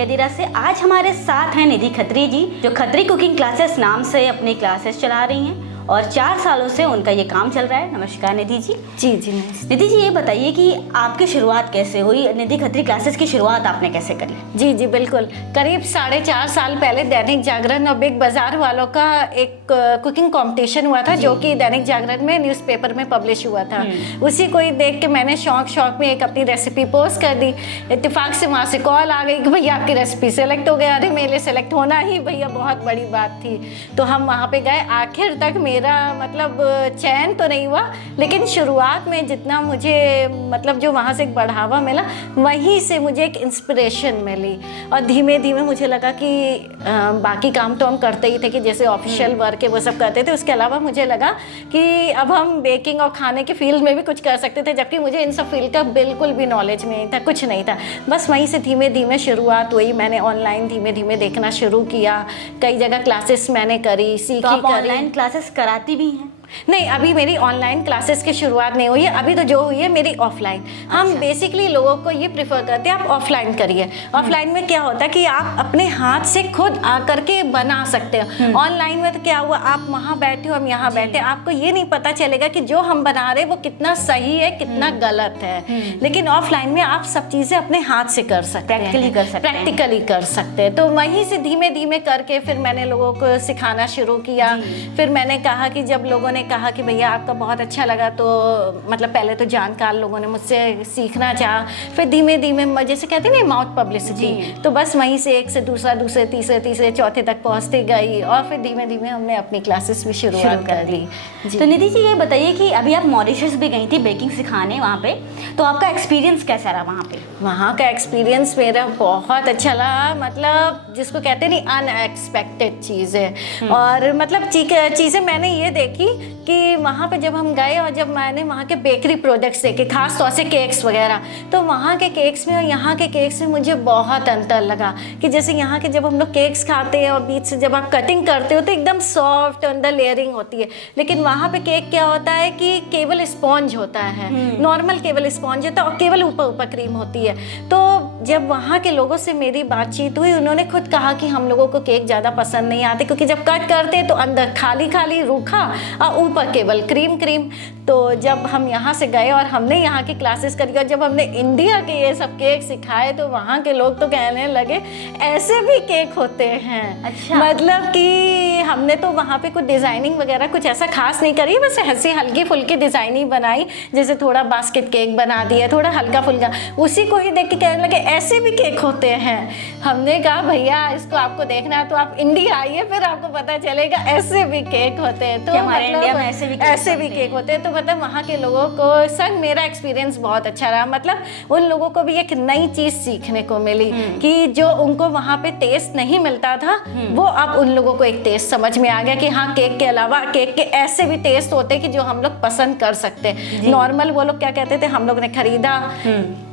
अधीरा से। आज हमारे साथ हैं निधि खत्री जी, जो खत्री कुकिंग क्लासेस नाम से अपनी क्लासेस चला रही हैं और 4 सालों से उनका ये काम चल रहा है। नमस्कार निधि जी। जी निधि जी, ये बताइए कि आपकी शुरुआत कैसे हुई? निधि खत्री क्लासेस की शुरुआत आपने कैसे करी? जी बिल्कुल। करीब 4.5 साल पहले दैनिक जागरण और बिग बाजार वालों का एक कुकिंग कंपटीशन हुआ था, जो कि दैनिक जागरण में न्यूज़पेपर में पब्लिश हुआ था। उसी को ही देख के मैंने शौक में एक अपनी रेसिपी पोस्ट कर दी। इत्तेफाक से वहाँ से कॉल आ गई कि भैया आपकी रेसिपी सेलेक्ट हो गया। अरे मेरे सेलेक्ट होना ही भैया बहुत बड़ी बात थी। तो हम वहाँ पे गए। आखिर तक मेरा मतलब चयन तो नहीं हुआ, लेकिन शुरुआत में जितना मुझे मतलब जो वहाँ से एक बढ़ावा मिला, वहीं से मुझे एक इंस्पिरेशन मिली। और धीमे धीमे मुझे लगा कि बाकी काम तो हम करते ही थे कि जैसे ऑफिशियल वर्क है वो सब करते थे, उसके अलावा मुझे लगा कि अब हम बेकिंग और खाने के फील्ड में भी कुछ कर सकते थे, जबकि मुझे इन सब फील्ड का बिल्कुल भी नॉलेज नहीं था, कुछ नहीं था। बस वहीं से धीमे धीमे शुरुआत हुई। मैंने ऑनलाइन धीमे धीमे देखना शुरू किया, कई जगह क्लासेस मैंने करी, सीखी। तो आप ऑनलाइन क्लासेस कराती भी हैं? नहीं, अभी मेरी ऑनलाइन क्लासेस की शुरुआत नहीं हुई है। अभी तो जो हुई है मेरी ऑफलाइन। हम बेसिकली लोगों को ये प्रिफर करते हैं आप ऑफलाइन करिए। ऑफलाइन में क्या होता है कि आप अपने हाथ से खुद आकर के बना सकते हो। ऑनलाइन में तो क्या हुआ, आप वहाँ बैठे हो, हम यहाँ बैठे, आपको ये नहीं पता चलेगा कि जो हम बना रहे हैं वो कितना सही है, कितना गलत है। लेकिन ऑफलाइन में आप सब चीज़ें अपने हाथ से कर सकते हैं, प्रैक्टिकली कर सकते हैं। तो वहीं से धीमे धीमे करके फिर मैंने लोगों को सिखाना शुरू किया। फिर मैंने कहा कि जब लोगों ने कहा कि भैया आपका बहुत अच्छा लगा, तो मतलब पहले तो जानकार लोगों ने मुझसे सीखना चाहा, फिर धीमे धीमे जैसे कहते हैं ना माउथ पब्लिसिटी, तो बस वहीं से एक से दूसरा, दूसरे तीसरे चौथे तक पहुंचती गई। और फिर धीमे धीमे हमने अपनी क्लासेस भी शुरुआत कर दी। तो निधि जी, ये बताइए कि अभी आप मॉरिशस भी गई थी बेकिंग सिखाने वहाँ पे, तो आपका एक्सपीरियंस कैसा रहा वहाँ पे? वहाँ का एक्सपीरियंस मेरा बहुत अच्छा रहा। मतलब जिसको कहते हैं नहीं, अनएक्सपेक्टेड चीज़ें। और मतलब चीज़ें मैंने ये देखी कि वहाँ पे जब हम गए और जब मैंने वहाँ के बेकरी प्रोडक्ट्स देखे, खास तौर से केक्स वगैरह, तो वहाँ के केक्स में और यहाँ के केक्स में मुझे बहुत अंतर लगा। कि जैसे यहाँ के जब हम लोग केक्स खाते हैं और बीच से जब आप कटिंग करते हो तो एकदम सॉफ्ट अंदर लेयरिंग होती है, लेकिन वहाँ पे केक क्या होता है कि केवल स्पॉन्ज होता है, नॉर्मल केवल स्पॉन्ज होता है और केवल ऊपर क्रीम होती है। तो जब वहाँ के लोगों से मेरी बातचीत हुई, उन्होंने खुद कहा कि हम लोगों को केक ज़्यादा पसंद नहीं आते, क्योंकि जब कट करते तो अंदर खाली रूखा और ऊपर केवल क्रीम। तो जब हम यहाँ से गए और हमने यहाँ की क्लासेस करी और जब हमने इंडिया के ये सब केक सिखाए, तो वहाँ के लोग तो कहने लगे ऐसे भी केक होते हैं। अच्छा। मतलब कि हमने तो वहाँ पे कुछ डिज़ाइनिंग वगैरह कुछ ऐसा खास नहीं करी, बस ऐसी हल्की फुल्की डिज़ाइनिंग बनाई, जैसे थोड़ा बास्केट केक बना दिया, थोड़ा हल्का फुल्का। उसी को ही देख के कहने लगे ऐसे भी केक होते हैं। हमने कहा भैया इसको आपको देखना है तो आप इंडिया आइए, फिर आपको पता चलेगा ऐसे भी केक होते हैं। तो हमारे इंडिया में ऐसे भी केक होते हैं। तो मतलब वहाँ के लोगों को संग मेरा एक्सपीरियंस बहुत अच्छा रहा। मतलब उन लोगों को भी एक नई चीज़ सीखने को मिली कि जो उनको वहाँ पे टेस्ट नहीं मिलता था, वो अब उन लोगों को एक टेस्ट समझ में आ गया कि हाँ, केक के अलावा केक के ऐसे भी टेस्ट होते हैं कि जो हम लोग पसंद कर सकते हैं। नॉर्मल वो लोग क्या कहते थे, हम लोग ने खरीदा,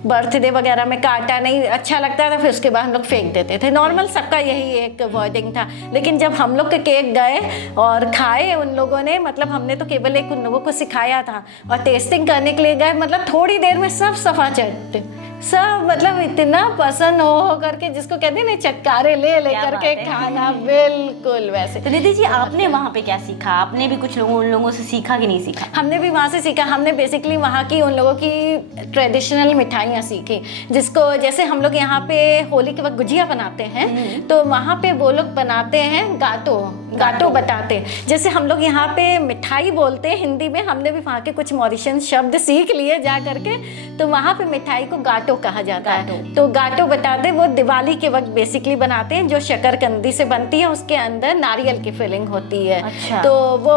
बर्थडे वगैरह में काटा, नहीं अच्छा लगता था, फिर उसके बाद हम लोग फेंक देते थे। नॉर्मल सबका यही एक वर्डिंग था। लेकिन जब हम लोग के केक गए और खाए उन लोगों ने, मतलब हमने तो केवल एक उन लोगों को सिखाया था और टेस्टिंग करने के लिए गए, मतलब थोड़ी देर में सब सफा चटते, सब मतलब इतना पसंद हो करके, जिसको कहते हैं ना चटकारे ले करके खाना, बिल्कुल वैसे। तो निधि जी, आपने वहाँ पे क्या सीखा? आपने भी कुछ उन लोगों से सीखा कि नहीं सीखा? हमने भी वहाँ से सीखा। हमने बेसिकली वहाँ की उन लोगों की ट्रेडिशनल मिठाइयाँ सीखी, जिसको जैसे हम लोग यहाँ पे होली के वक्त गुजिया बनाते हैं, तो वहाँ पे वो लोग बनाते हैं गाटो बताते हैं। जैसे हम लोग यहाँ पे मिठाई बोलते हैं हिंदी में, हमने भी वहाँ के कुछ मॉरिशियन शब्द सीख लिए जा करके। तो वहाँ पे मिठाई को गाटो कहा जाता है। तो गाटो बताते, वो दिवाली के वक्त बेसिकली बनाते हैं, जो शकरकंदी से बनती है, उसके अंदर नारियल की फिलिंग होती है। अच्छा। तो वो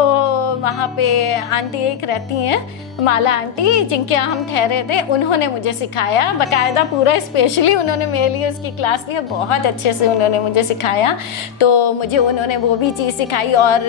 वहाँ पे आंटी एक रहती हैं, माला आंटी, जिनके यहाँ हम ठहरे थे, उन्होंने मुझे सिखाया बाकायदा, पूरा स्पेशली उन्होंने मेरे लिए उसकी क्लास ली, बहुत अच्छे से उन्होंने मुझे सिखाया। तो मुझे उन्होंने वो भी चीज़ सिखाई। और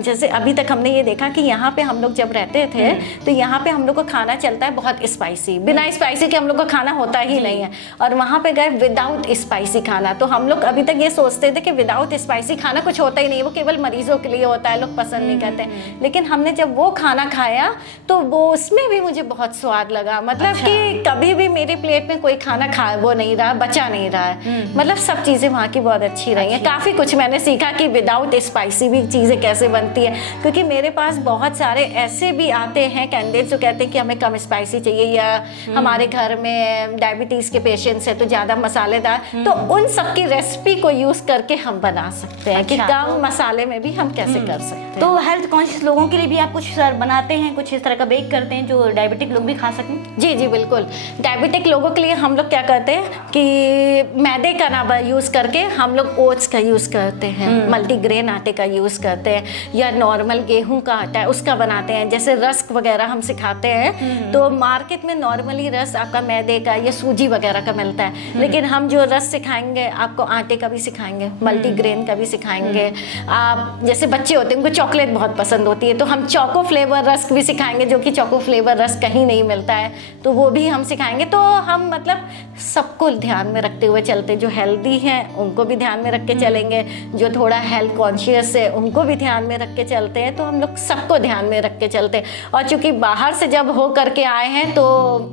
जैसे अभी तक हमने ये देखा कि यहाँ पे हम लोग जब रहते थे तो यहाँ पे हम लोग को खाना चलता है बहुत स्पाइसी, बिना स्पाइसी के हम लोग का खाना होता ही नहीं है। और वहाँ पे गए विदाउट स्पाइसी खाना, तो हम लोग अभी तक ये सोचते थे कि विदाउट स्पाइसी खाना कुछ होता ही नहीं, वो केवल मरीजों के लिए होता है, लोग पसंद नहीं करते। लेकिन हमने जब वो खाना खाया तो वो उसमें भी मुझे बहुत स्वाद लगा, मतलब कि कभी भी मेरी प्लेट में कोई खाना खा वो नहीं रहा, बचा नहीं रहा है। मतलब सब चीज़ें वहाँ की बहुत अच्छी रही हैं। काफ़ी कुछ मैंने सीखा कि विदाउट स्पाइसी भी चीज़ें कैसे बनती है, क्योंकि मेरे पास बहुत सारे ऐसे भी आते हैं कैंडिडेट्स जो कहते हैं कि हमें कम स्पाइसी चाहिए, या हमारे घर में डायबिटीज़ के पेशेंट्स है तो ज़्यादा मसालेदार, तो उन सब की रेसिपी को यूज़ करके हम बना सकते हैं कि कम मसाले में भी हम कैसे कर सकते हैं। तो हेल्थ कॉन्शियस लोगों के लिए भी आप कुछ बनाते हैं, कुछ इस तरह का बेक करते हैं जो डायबिटिक लोग भी खा सकें? जी जी बिल्कुल। डायबिटिक लोगों के लिए हम लोग क्या करते हैं कि मैदे का ना यूज़ करके हम लोग ओट्स का यूज़ करते हैं, मल्टीग्रेन आटे का यूज़ करते हैं, या नॉर्मल गेहूं का आटा है उसका बनाते हैं। जैसे रस्क वगैरह हम सिखाते हैं तो मार्केट में नॉर्मली रस आपका मैदे का या सूजी वगैरह का मिलता है, लेकिन हम जो रस सिखाएंगे आपको आटे का भी सिखाएंगे, मल्टीग्रेन का भी सिखाएंगे। आप जैसे बच्चे होते हैं उनको चॉकलेट बहुत पसंद होती है तो हम चोको फ्लेवर रस्क भी सिखाएंगे, जो कि चोको फ्लेवर रस्क कहीं नहीं मिलता है, तो वो भी हम सिखाएंगे। तो हम मतलब सबको ध्यान में रखते हुए चलते, जो हेल्दी हैं उनको भी ध्यान में रख के चलेंगे, जो थोड़ा हेल्थ कॉन्शियस है उनको भी ध्यान में रख के चलते हैं, तो हम लोग सबको ध्यान में रख के चलते हैं। और चूंकि बाहर से जब हो करके आए हैं तो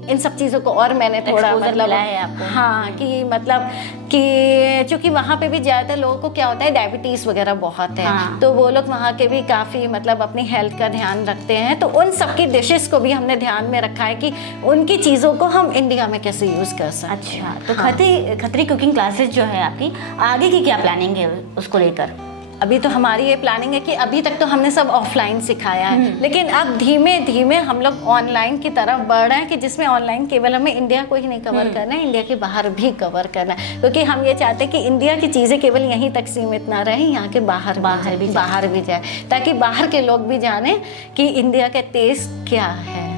इन सब चीज़ों को और मैंने थोड़ा मतलब हाँ कि मतलब कि चूंकि वहाँ पे भी ज़्यादातर लोगों को क्या होता है डायबिटीज़ वगैरह बहुत है, तो वो लोग वहाँ के भी काफ़ी मतलब अपनी हेल्थ का ध्यान रखते हैं, तो उन सब की डिशेस को भी हमने ध्यान में रखा है कि उनकी चीज़ों को हम इंडिया में कैसे यूज़ कर सकते हैं। अच्छा, तो खत्री कुकिंग क्लासेस जो है आपकी, आगे की क्या प्लानिंग है उसको लेकर? अभी तो हमारी ये प्लानिंग है कि अभी तक तो हमने सब ऑफलाइन सिखाया है, लेकिन अब धीमे धीमे हम लोग ऑनलाइन की तरफ बढ़ रहे हैं, कि जिसमें ऑनलाइन केवल हमें इंडिया को ही नहीं कवर करना है, इंडिया के बाहर भी कवर करना है, क्योंकि हम ये चाहते हैं कि इंडिया की चीज़ें केवल यहीं तक सीमित ना रहे, यहाँ के बाहर भी जाए, ताकि बाहर के लोग भी जाने कि इंडिया का टेस्ट क्या है,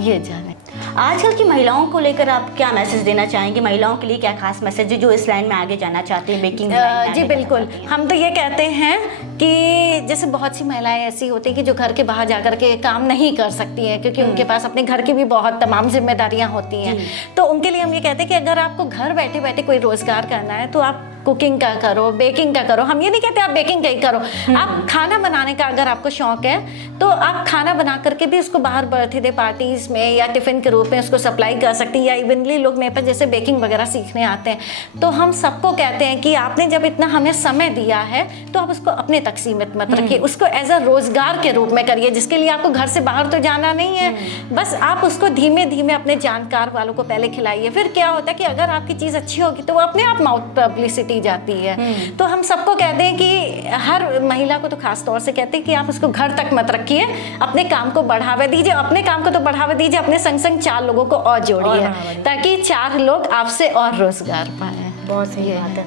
ये जाने। आजकल की महिलाओं को लेकर आप क्या मैसेज देना चाहेंगे? महिलाओं के लिए क्या खास मैसेज है जो इस लाइन में आगे जाना चाहती हैं, बेकिंग लाइन में? जी बिल्कुल, हम तो ये कहते हैं कि जैसे बहुत सी महिलाएं ऐसी होती हैं कि जो घर के बाहर जाकर के काम नहीं कर सकती हैं, क्योंकि उनके पास अपने घर की भी बहुत तमाम जिम्मेदारियां होती हैं, तो उनके लिए हम ये कहते हैं कि अगर आपको घर बैठे बैठे कोई रोजगार करना है तो आप कुकिंग का करो, बेकिंग का करो। हम ये नहीं कहते आप बेकिंग का ही करो, आप खाना बनाने का अगर आपको शौक है तो आप खाना बना करके भी उसको बाहर बर्थडे पार्टीज में या टिफिन के रूप में उसको सप्लाई कर सकती हैं, या इवनली लोग मेरे पास जैसे बेकिंग वगैरह सीखने आते हैं, तो हम सबको कहते हैं कि आपने जब इतना हमें समय दिया है तो आप उसको अपने तक सीमित मत रखिए, उसको एज अ रोजगार के रूप में करिए, जिसके लिए आपको घर से बाहर तो जाना नहीं है, बस आप उसको धीमे धीमे अपने जानकार वालों को पहले खिलाइए। फिर क्या होता है कि अगर आपकी चीज़ अच्छी होगी तो वो अपने आप माउथ पब्लिसिटी जाती है। तो हम सबको कहते हैं कि हर महिला को तो खास तौर से कहते हैं कि आप उसको घर तक मत रखिए, अपने काम को बढ़ावा दीजिए, अपने काम को तो बढ़ावा दीजिए, अपने संग संग 4 लोगों को और जोड़िए, ताकि 4 लोग आपसे और रोजगार पाए। बहुत सही बात है।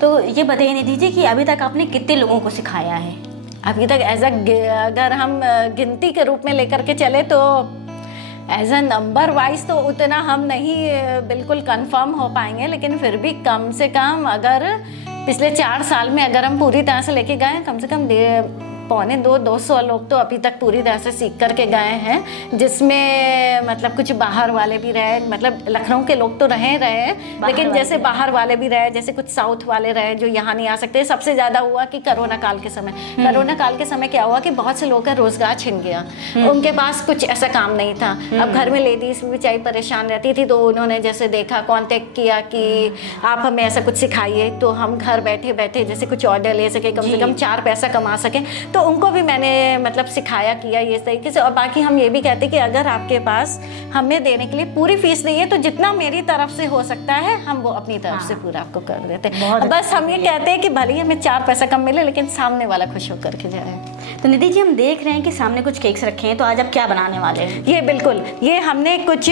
तो ये बताइए निधि जी कि अभी तक आपने कितने लोगों को सिखाया है? अभी तक अगर हम गिनती के रूप में लेकर के चले तो एज अ नंबर वाइज तो उतना हम नहीं बिल्कुल कंफर्म हो पाएंगे, लेकिन फिर भी कम से कम अगर पिछले 4 साल में अगर हम पूरी तरह से लेके गए, कम से कम 200 लोग तो अभी तक पूरी तरह से सीख करके गए हैं, जिसमें मतलब कुछ बाहर वाले भी रहे, मतलब लखनऊ के लोग तो रहे लेकिन जैसे बाहर वाले भी रहे, जैसे कुछ साउथ वाले रहे जो यहाँ नहीं आ सकते। सबसे ज़्यादा हुआ कि कोरोना काल के समय क्या हुआ कि बहुत से लोगों का रोजगार छिन गया, उनके पास कुछ ऐसा काम नहीं था। अब घर में लेडीज भी बेचारी परेशान रहती थी, तो उन्होंने जैसे देखा, कॉन्टेक्ट किया कि आप हमें ऐसा कुछ सिखाइए, तो हम घर बैठे बैठे जैसे कुछ ऑर्डर ले सके, कम से कम 4 पैसा कमा सकें, तो उनको भी मैंने मतलब सिखाया किया ये तरीके से। और बाकी हम ये भी कहते हैं कि अगर आपके पास हमें देने के लिए पूरी फीस नहीं है तो जितना मेरी तरफ से हो सकता है हम वो अपनी तरफ से पूरा आपको कर देते हैं। बस हम ये कहते हैं कि भले ही हमें 4 पैसा कम मिले लेकिन सामने वाला खुश होकर के जाए। तो निधि जी, हम देख रहे हैं कि सामने कुछ केक्स रखे हैं, तो आज आप क्या बनाने वाले हैं? ये बिल्कुल, ये हमने कुछ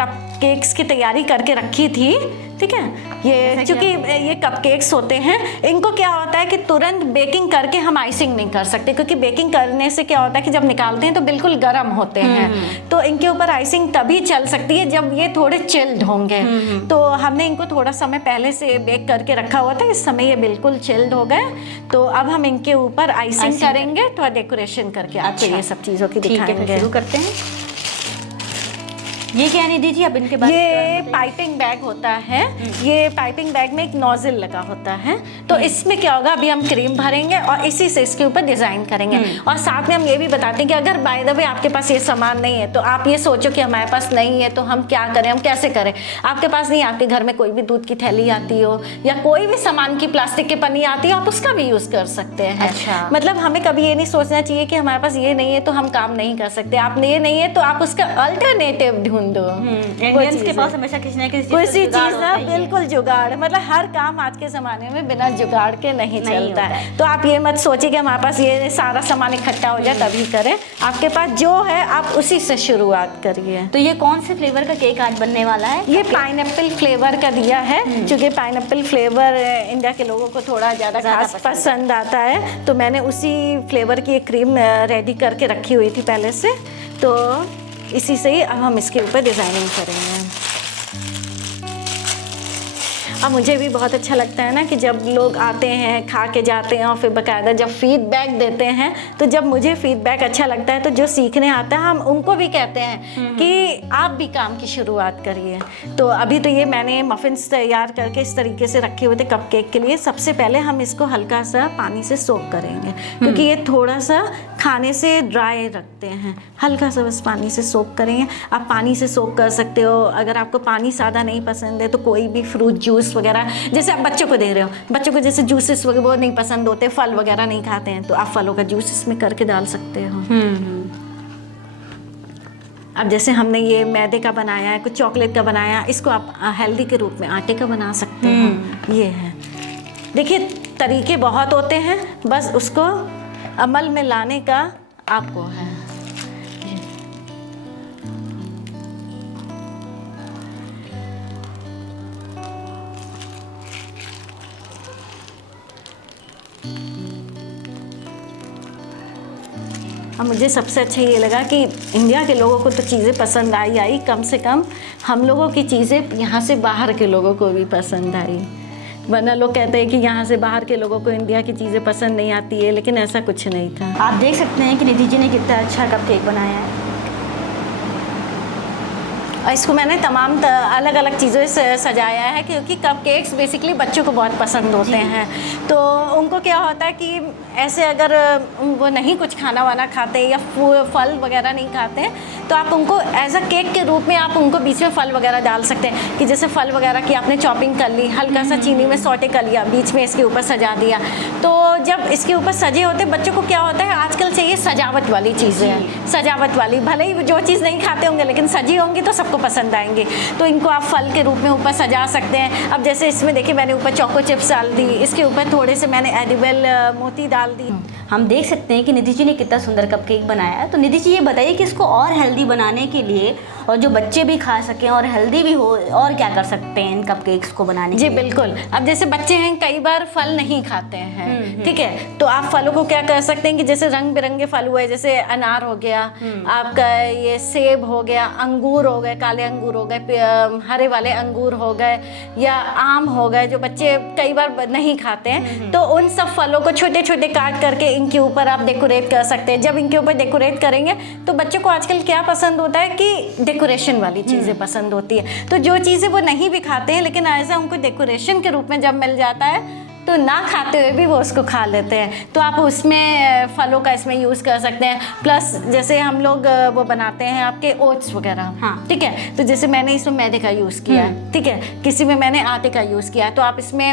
कप केक्स की तैयारी करके रखी थी, ठीक है। ये चूंकि ये कपकेक्स होते हैं, इनको क्या होता है कि तुरंत बेकिंग करके हम आइसिंग नहीं कर सकते, क्योंकि बेकिंग करने से क्या होता है कि जब निकालते हैं तो बिल्कुल गर्म होते हैं, तो इनके ऊपर आइसिंग तभी चल सकती है जब ये थोड़े चिल्ड होंगे। तो हमने इनको थोड़ा समय पहले से बेक करके रखा हुआ था, इस समय ये बिल्कुल चिल्ड हो गए। तो अब हम इनके ऊपर आइसिंग करेंगे, तो डेकोरेशन करके आपको ये सब चीज़ों की दिखाएंगे। शुरू करते हैं। ये क्या निधि जी अब इनके बाद? ये पाइपिंग बैग होता है। ये पाइपिंग बैग में एक नोजल लगा होता है, तो इसमें क्या होगा, अभी हम क्रीम भरेंगे और इसी से इसके ऊपर डिजाइन करेंगे। और साथ में हम ये भी बताते हैं कि अगर बाय द वे आपके पास ये सामान नहीं है, तो आप ये सोचो कि हमारे पास नहीं है तो हम क्या करें, हम कैसे करें। आपके पास नहीं, आपके घर में कोई भी दूध की थैली आती हो या कोई भी सामान की प्लास्टिक की पन्नी आती हो, आप उसका भी यूज कर सकते हैं। अच्छा। मतलब हमें कभी ये नहीं सोचना चाहिए कि हमारे पास ये नहीं है तो हम काम नहीं कर सकते। आप ये नहीं है तो आप उसका अल्टरनेटिव ढूंढो। इंडियंस के पास हमेशा किसी ना किसी चीज ना बिल्कुल जुगाड़, मतलब हर काम आज के जमाने में बिना जुगाड़ के नहीं चलता है। तो आप ये मत सोचिए कि हमारे पास ये सारा सामान इकट्ठा हो जाए तभी करें। आपके पास जो है आप उसी से शुरुआत करिए। तो ये कौन से फ्लेवर का केक आज बनने वाला है? ये पाइनएप्पल फ्लेवर का दिया है, क्योंकि पाइनएप्पल फ्लेवर इंडिया के लोगों को थोड़ा ज़्यादा खास पसंद आता है। तो मैंने उसी फ्लेवर की एक क्रीम रेडी करके रखी हुई थी पहले से, तो इसी से ही अब हम इसके ऊपर डिज़ाइनिंग करेंगे। अब मुझे भी बहुत अच्छा लगता है ना कि जब लोग आते हैं, खा के जाते हैं और फिर बाकायदा जब फीडबैक देते हैं, तो जब मुझे फीडबैक अच्छा लगता है तो जो सीखने आता है हम उनको भी कहते हैं कि आप भी काम की शुरुआत करिए। तो अभी तो ये मैंने मफिन्स तैयार करके इस तरीके से रखे हुए थे कपकेक के लिए। सबसे पहले हम इसको हल्का सा पानी से सोक करेंगे, क्योंकि ये थोड़ा सा खाने से ड्राई रखते हैं। हल्का सा बस पानी से सोक करेंगे। आप पानी से सोक कर सकते हो। अगर आपको पानी सादा नहीं पसंद है तो कोई भी फ्रूट जूस वगैरह, जैसे आप बच्चों को दे रहे हो, बच्चों को जैसे जूसेस वगैरह वो नहीं पसंद होते, फल वगैरह नहीं खाते हैं, तो आप फलों का जूस इसमें करके डाल सकते हो। अब जैसे हमने ये मैदे का बनाया है, कुछ चॉकलेट का बनाया, इसको आप हेल्दी के रूप में आटे का बना सकते हो। ये है, देखिए तरीके बहुत होते हैं, बस उसको अमल में लाने का आपको है। अब मुझे सबसे अच्छा ये लगा कि इंडिया के लोगों को तो चीज़ें पसंद आई, कम से कम हम लोगों की चीज़ें यहाँ से बाहर के लोगों को भी पसंद आई। वरना लोग कहते हैं कि यहाँ से बाहर के लोगों को इंडिया की चीज़ें पसंद नहीं आती है, लेकिन ऐसा कुछ नहीं था। आप देख सकते हैं कि निधि जी ने कितना अच्छा कपकेक बनाया है। और इसको मैंने तमाम अलग अलग चीज़ों से सजाया है, क्योंकि कपकेक्स बेसिकली बच्चों को बहुत पसंद होते हैं। तो उनको क्या होता है कि ऐसे अगर वो नहीं कुछ खाना वाना खाते या फल वगैरह नहीं खाते हैं, तो आप उनको एज अ केक के रूप में आप उनको बीच में फल वगैरह डाल सकते हैं। कि जैसे फल वगैरह की आपने चॉपिंग कर ली, हल्का सा चीनी में सौटे कर लिया, बीच में इसके ऊपर सजा दिया। तो जब इसके ऊपर सजे होते, बच्चों को क्या होता है आजकल चाहिए सजावट वाली चीज़ें हैं, सजावट वाली, भले ही जो चीज़ नहीं खाते होंगे लेकिन सजी होंगी तो सबको पसंद आएंगे। तो इनको आप फल के रूप में ऊपर सजा सकते हैं। अब जैसे इसमें देखिए मैंने ऊपर चोको चिप्स डाल दी, इसके ऊपर थोड़े से मैंने एडिबल मोती डाल दी। हम देख सकते हैं कि निधि जी ने कितना सुंदर कपकेक बनाया है। तो निधि जी ये बताइए कि इसको और हेल्दी बनाने के लिए और जो बच्चे भी खा सकें और हेल्दी भी हो, और क्या कर सकते हैं इन कपकेक्स को बनाने के लिए? जी बिल्कुल। अब जैसे बच्चे हैं कई बार फल नहीं खाते हैं, ठीक है, तो आप फलों को क्या कर सकते हैं कि जैसे रंग बिरंगे फल हुए, जैसे अनार हो गया, आपका ये सेब हो गया, अंगूर हो गए, काले अंगूर हो गए, हरे वाले अंगूर हो गए, या आम हो गए, जो बच्चे कई बार नहीं खाते हैं, तो उन सब फलों को छोटे छोटे काट करके इनके ऊपर आप डेकोरेट कर सकते हैं। जब इनके ऊपर डेकोरेट करेंगे तो बच्चों को आजकल क्या पसंद होता है कि डेकोरेशन वाली चीज़ें पसंद होती है। तो जो चीज़ें वो नहीं भी खाते हैं, लेकिन ऐसा उनको डेकोरेशन के रूप में जब मिल जाता है तो ना खाते हुए भी वो उसको खा लेते हैं। तो आप उसमें फलों का इसमें यूज़ कर सकते हैं। प्लस जैसे हम लोग वो बनाते हैं आपके ओट्स वगैरह, हाँ, ठीक है, तो जैसे मैंने इसमें मैदे का यूज़ किया है, ठीक है, किसी में मैंने आटे का यूज़ किया है, तो आप इसमें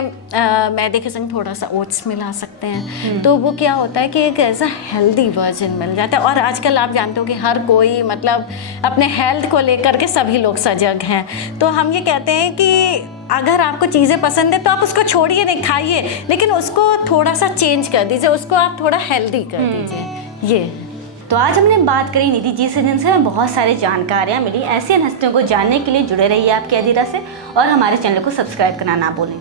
मैदे के संग थोड़ा सा ओट्स मिला सकते हैं। तो वो क्या होता है कि एक ऐसा हेल्दी वर्जन मिल जाता है। और आजकल आप जानते हो कि हर कोई मतलब अपने हेल्थ को लेकर के सभी लोग सजग हैं। तो हम ये कहते हैं कि अगर आपको चीज़ें पसंद है तो आप उसको छोड़िए नहीं, खाइए, लेकिन उसको थोड़ा सा चेंज कर दीजिए, उसको आप थोड़ा हेल्दी कर दीजिए। ये तो आज हमने बात करी निधि जी से, जिनसे हमें बहुत सारी जानकारियाँ मिली। ऐसी हस्तियों को जानने के लिए जुड़े रहिए आपके अधीरा से, और हमारे चैनल को सब्सक्राइब करना ना भूलें।